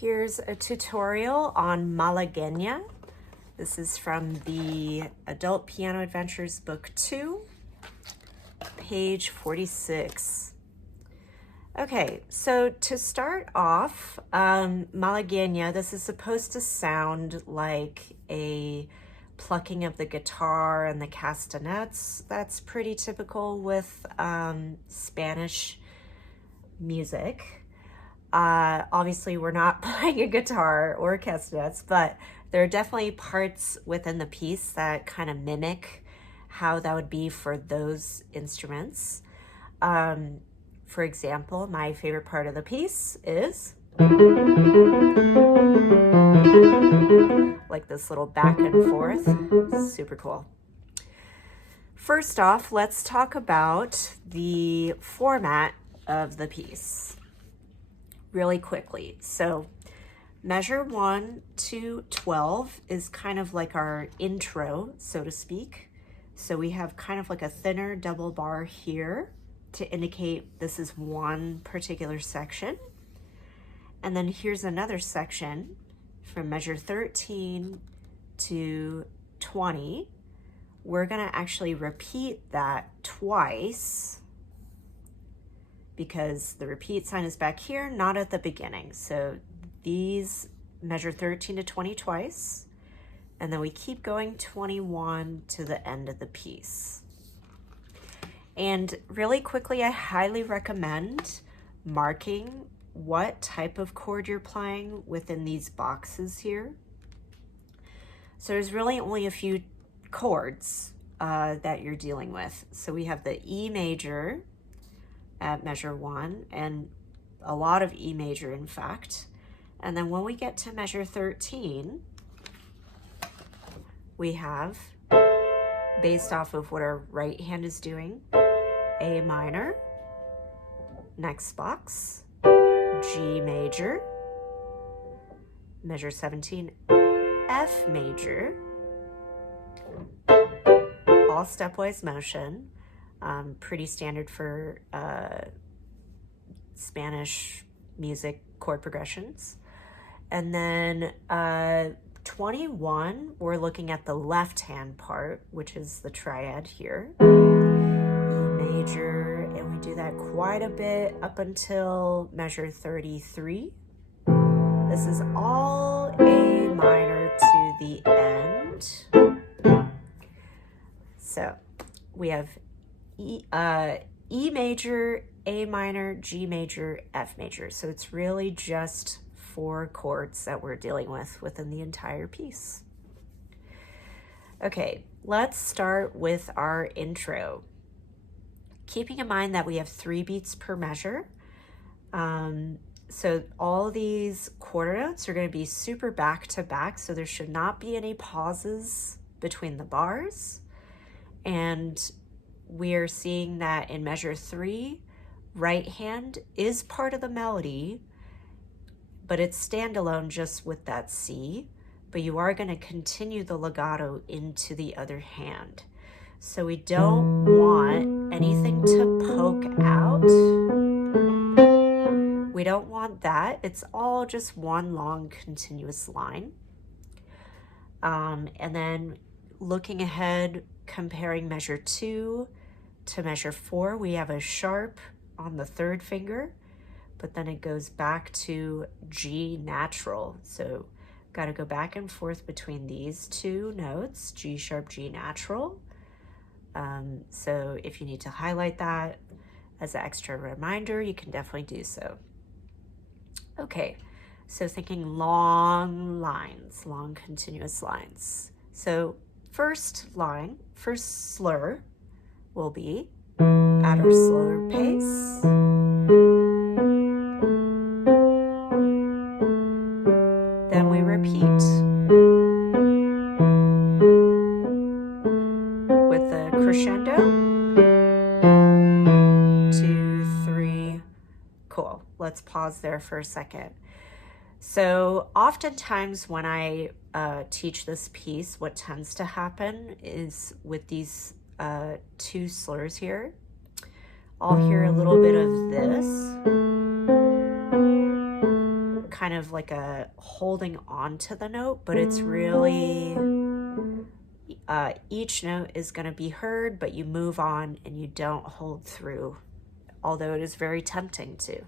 Here's a tutorial on Malagueña. This is from the Adult Piano Adventures Book 2, page 46. Okay, so to start off, Malagueña, this is supposed to sound like a plucking of the guitar and the castanets. That's pretty typical with Spanish music. Obviously, we're not playing a guitar or castanets, but there are definitely parts within the piece that kind of mimic how that would be for those instruments. For example, my favorite part of the piece is like this little back and forth. Super cool. First off, let's talk about the format of the piece really quickly. So measure 1 to 12 is kind of like our intro, so to speak. So we have kind of like a thinner double bar here to indicate this is one particular section. And then here's another section from measure 13 to 20. We're gonna actually repeat that twice because the repeat sign is back here, not at the beginning. So these measure 13 to 20 twice, and then we keep going 21 to the end of the piece. And really quickly, I highly recommend marking what type of chord you're playing within these boxes here. So there's really only a few chords that you're dealing with. So we have the E major at measure 1, and a lot of E major, in fact. And then when we get to measure 13, we have, based off of what our right hand is doing, A minor, next box, G major, measure 17, F major, all stepwise motion, pretty standard for Spanish music chord progressions. And then 21, we're looking at the left hand part, which is the triad here. E major, and we do that quite a bit up until measure 33. This is all A minor to the end. So we have E major, A minor, G major, F major. So it's really just 4 chords that we're dealing with within the entire piece. Okay, let's start with our intro. Keeping in mind that we have 3 beats per measure. So all these quarter notes are going to be super back to back, so there should not be any pauses between the bars. And we're seeing that in measure 3, right hand is part of the melody, but it's standalone just with that C, but you are going to continue the legato into the other hand. So we don't want anything to poke out. We don't want that. It's all just one long continuous line. And then looking ahead, comparing measure 2 to measure 4, we have a sharp on the 3rd finger, but then it goes back to G natural. So got to go back and forth between these 2 notes, G sharp, G natural. So if you need to highlight that as an extra reminder, you can definitely do so. Okay, so thinking long lines, long continuous lines. So first slur will be at our slower pace. Then we repeat with the crescendo. 2, 3, cool. Let's pause there for a second. So oftentimes when I teach this piece, what tends to happen is with these 2 slurs here, I'll hear a little bit of this kind of like a holding on to the note, but it's really, each note is going to be heard, but you move on and you don't hold through, although it is very tempting to.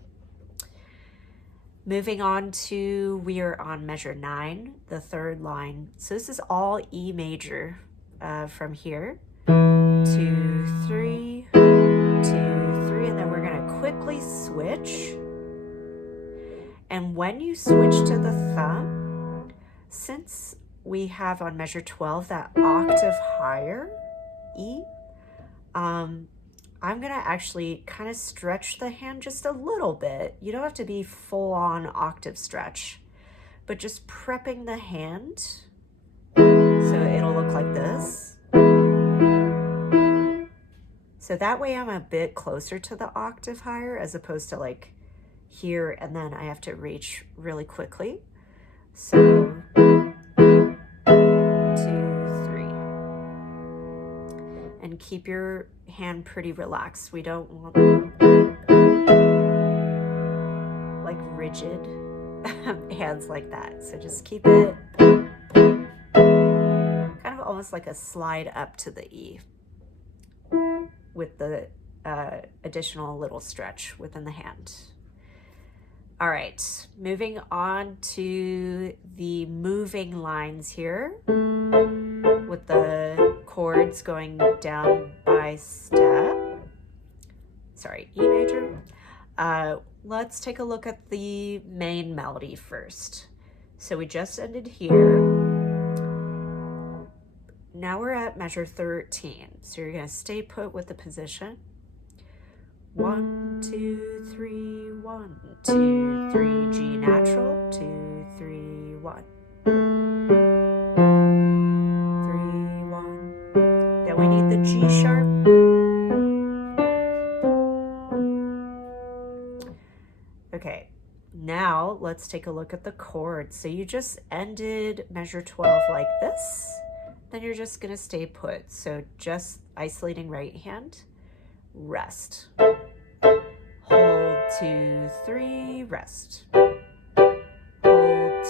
Moving on to, we are on measure 9, the 3rd line. So this is all E major from here. 2, 3, 2, 3, and then we're going to quickly switch. And when you switch to the thumb, since we have on measure 12 that octave higher, E, I'm gonna actually kind of stretch the hand just a little bit. You don't have to be full on octave stretch, but just prepping the hand so it'll look like this. So that way I'm a bit closer to the octave higher as opposed to like here, and then I have to reach really quickly. So 2, 3. And keep your hand pretty relaxed. We don't want like rigid hands like that. So just keep it kind of almost like a slide up to the E with the additional little stretch within the hand. All right, moving on to the moving lines here with the chords going down by step. Sorry, E major. Let's take a look at the main melody first. So we just ended here. Now we're at measure 13. So you're gonna stay put with the position. 1, 2, 3, 1, 2, 3, G natural, 2, 3, 1. 3, 1. Then we need the G sharp. Okay, now let's take a look at the chords. So you just ended measure 12 like this, then you're just gonna stay put. So just isolating right hand, rest. Hold, 2, 3, rest. Hold,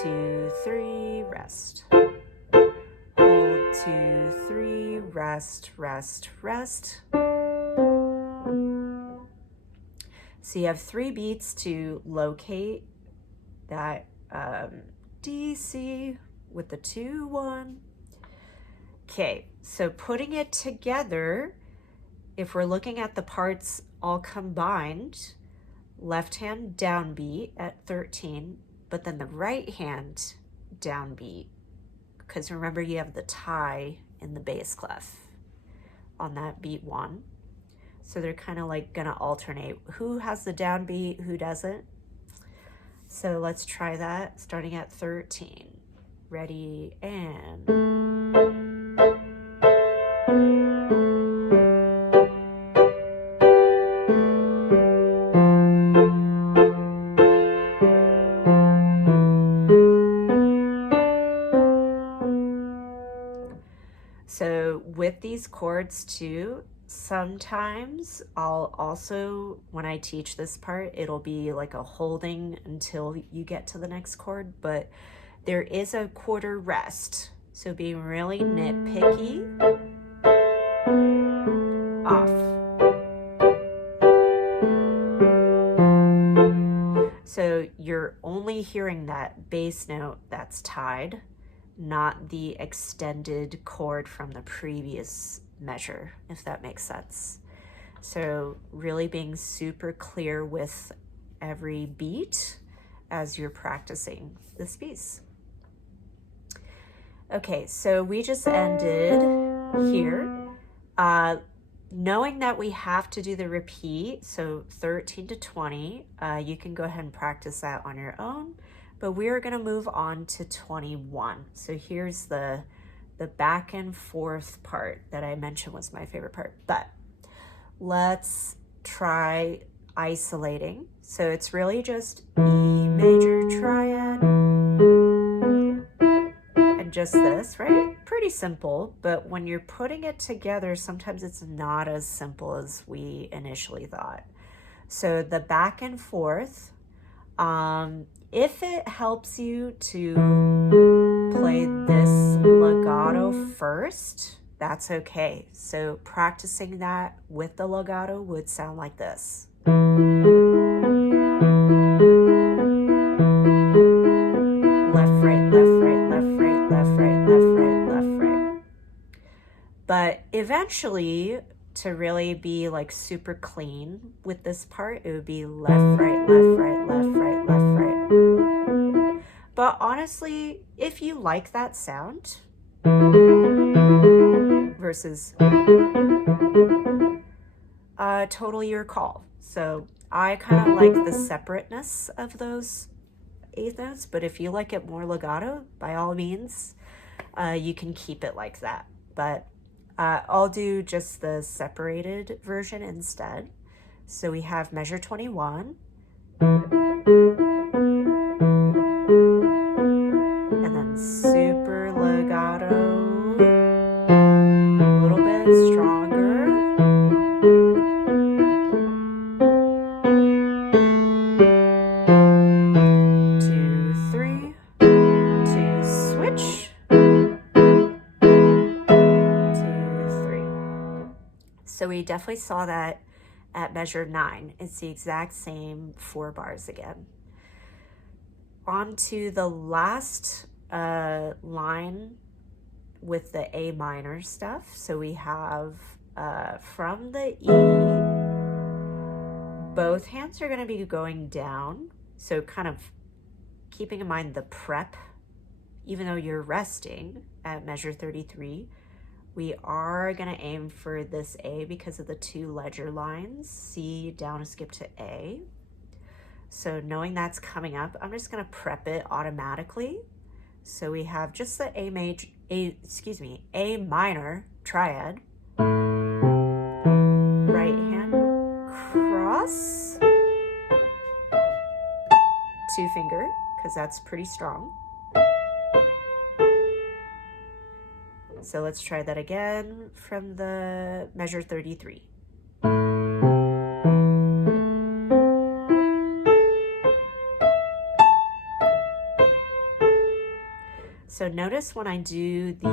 2, 3, rest. Hold, 2, 3, rest, rest, rest. So you have 3 beats to locate that D, C with the 2, 1. Okay, so putting it together, if we're looking at the parts all combined, left hand downbeat at 13, but then the right hand downbeat, because remember you have the tie in the bass clef on that beat 1. So they're kind of like gonna alternate. Who has the downbeat, who doesn't? So let's try that, starting at 13. Ready, and... So with these chords too, sometimes I'll also, when I teach this part, it'll be like a holding until you get to the next chord, but there is a quarter rest. So being really nitpicky, off. So you're only hearing that bass note that's tied, not the extended chord from the previous measure, if that makes sense. So really being super clear with every beat as you're practicing this piece. Okay, so we just ended here. Knowing that we have to do the repeat, so 13 to 20, you can go ahead and practice that on your own, but we're gonna move on to 21. So here's the back and forth part that I mentioned was my favorite part, but let's try isolating. So it's really just E major triad, and just this, right? Pretty simple, but when you're putting it together, sometimes it's not as simple as we initially thought. So the back and forth, If it helps you to play this legato first, that's okay. So practicing that with the legato would sound like this. Left, right, left, right, left, right, left, right, left, right, left, right. But eventually, to really be like super clean with this part, it would be left, right, left, right, left, right, left, right. But honestly, if you like that sound versus totally your call. So I kind of like the separateness of those eighth notes, but if you like it more legato, by all means, you can keep it like that. But I'll do just the separated version instead. So we have measure 21. And then super legato, a little bit stronger. 2, 3, 2, switch. 2, 3. So we definitely saw that at measure 9. It's the exact same 4 bars again. On to the last line with the A minor stuff. So we have from the E, both hands are going to be going down. So kind of keeping in mind the prep, even though you're resting at measure 33, we are going to aim for this A because of the 2 ledger lines, C down a skip to A. So knowing that's coming up, I'm just going to prep it automatically. So we have just the A minor triad. Right hand cross. 2 finger, because that's pretty strong. So let's try that again from the measure 33. So notice when I do the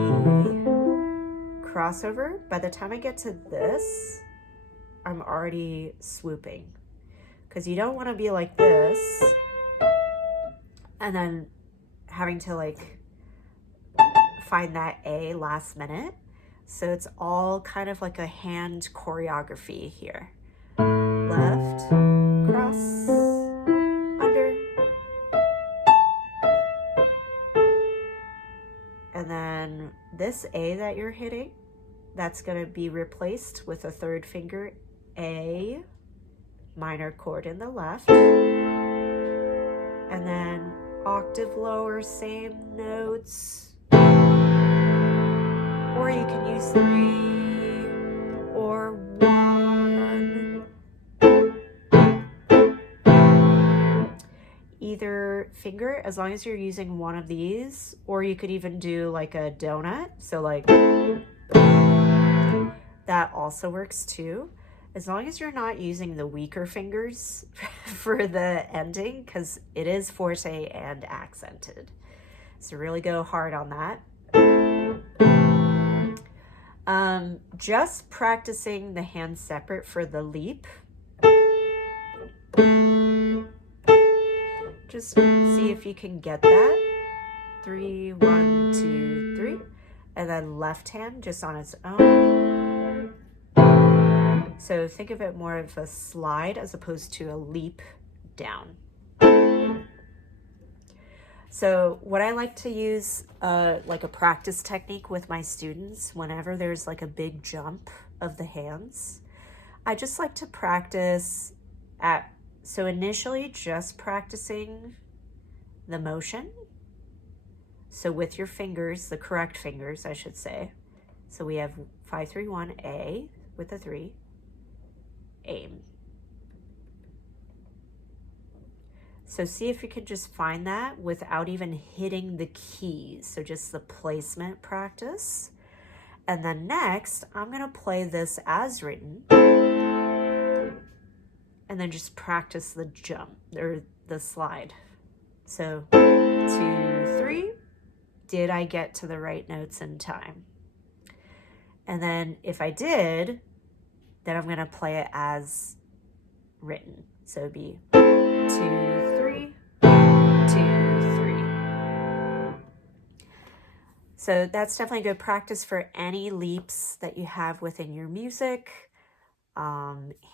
crossover, by the time I get to this, I'm already swooping. Because you don't want to be like this and then having to like find that A last minute. So it's all kind of like a hand choreography here. Left, cross, under. And then this A that you're hitting, that's going to be replaced with a 3rd finger A minor chord in the left. And then octave lower, same notes. Or you can use 3 or 1. Either finger, as long as you're using one of these, or you could even do like a donut. So like that also works too. As long as you're not using the weaker fingers for the ending, because it is forte and accented. So really go hard on that. Just practicing the hands separate for the leap. Just see if you can get that. 3, 1, 2, 3. And then left hand just on its own. So think of it more of a slide as opposed to a leap down. So what I like to use like a practice technique with my students whenever there's like a big jump of the hands, I just like to practice so initially just practicing the motion. So with your fingers, the correct fingers, I should say. So we have 5, 3, 1, A with a 3, aim. So see if you can just find that without even hitting the keys. So just the placement practice. And then next, I'm gonna play this as written. And then just practice the jump or the slide. So 2, 3. Did I get to the right notes in time? And then if I did, then I'm going to play it as written. So it'd be 2, 3, 2, 3. So that's definitely good practice for any leaps that you have within your music.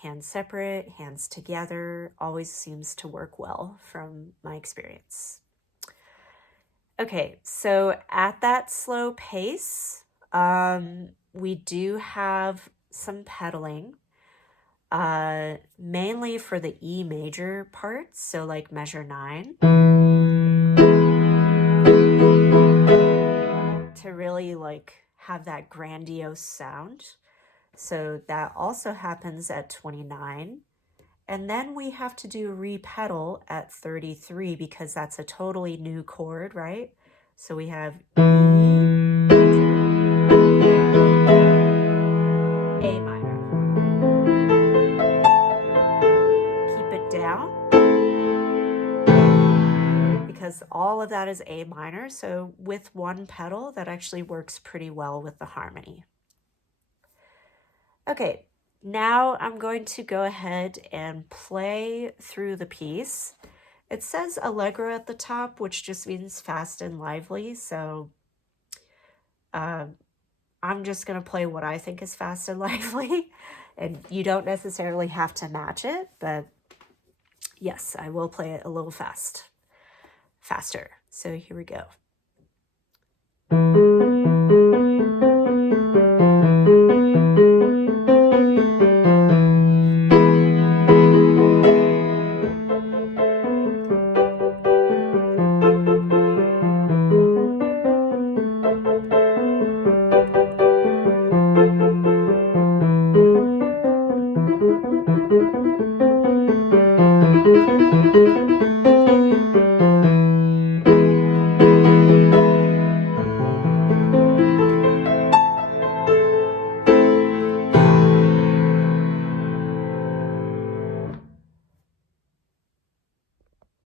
Hands separate, hands together, always seems to work well from my experience. Okay, so at that slow pace, we do have some pedaling, mainly for the E major parts, so like measure 9, to really like have that grandiose sound. So that also happens at 29. And then we have to do re-pedal at 33 because that's a totally new chord, right? So we have E major, A minor. Keep it down because all of that is A minor. So with one pedal, that actually works pretty well with the harmony. Okay, now I'm going to go ahead and play through the piece. It says allegro at the top, which just means fast and lively. So I'm just going to play what I think is fast and lively. And you don't necessarily have to match it, but yes, I will play it a little faster. So here we go.